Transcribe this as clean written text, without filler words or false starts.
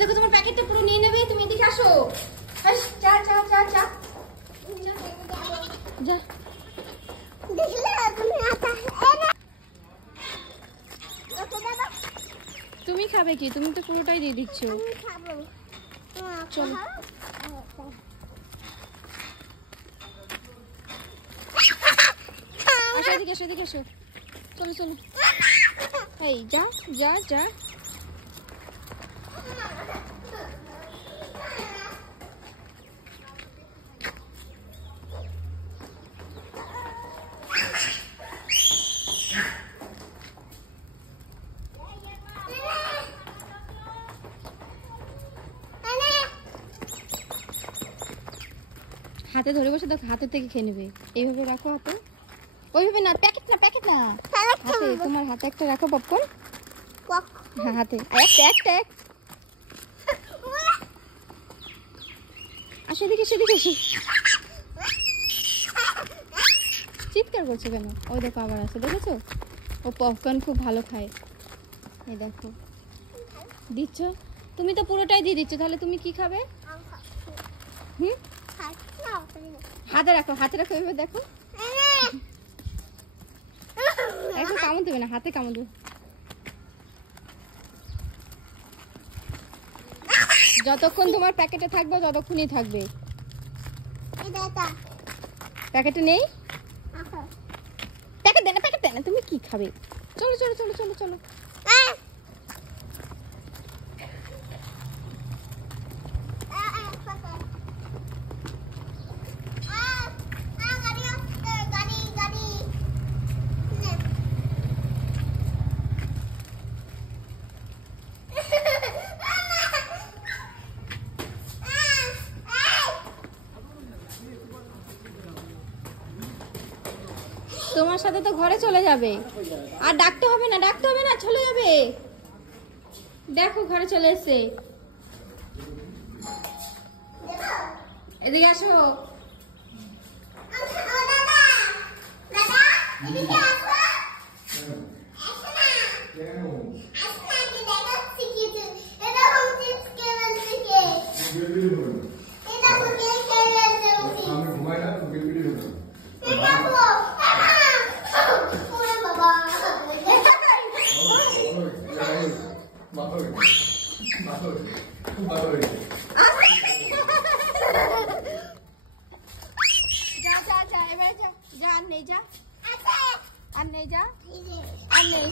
দেখো তোমার প্যাকেটটা পুরো নিয়ে নেবে, তুমি এদিকে আসো। যা যা যা যা যা। তুমি খাবে কি? তুমি তো পুরোটাই দিয়ে দিচ্ছ। চলো আসো, এদিকে আসো, এদিকে আসো। চলো চলো, এই যা যা যা। হাতে ধরে বসে দেখো, হাতের থেকে খেয়ে নেবে। এইভাবে রাখো হাতে, ওইভাবে না, প্যাকেট না, প্যাকেট না, হাতে, তোমার হাতে একটা রাখো পপকর্ন। হ্যাঁ হাতে একটা একটা এক। আসো এদিকে, সেদিকে এসো। চিৎকার করছো কেন? ওই দেখো আবার আছে, দেখেছো? ও পপকর্ন খুব ভালো খায়। এই দেখো দিচ্ছ, তুমি তো পুরোটাই দিয়ে দিচ্ছ, তাহলে তুমি কি খাবে? হুম, হাতে রাখো, হাতে রাখো, এভাবে দেখো। এখন কামড় দেবে না, হাতে কামড় দেবে। যতক্ষণ তোমার প্যাকেটে থাকবে ততক্ষণই থাকবে। প্যাকেটে নেই, প্যাকেট দেয় না, প্যাকেট দেয় না, তুমি কি খাবে? চলো চলো চলো চলো চলো। তোমার সাথে তো ঘরে চলে যাবে, আর ডাকতে হবে না, ডাকতে হবে না, চলে যাবে। দেখো ঘরে চলে এসছে। এদিকে আসো। যা যা যা, এবার যা যা, আর নেই, যা আর নেই, যা আর নেই।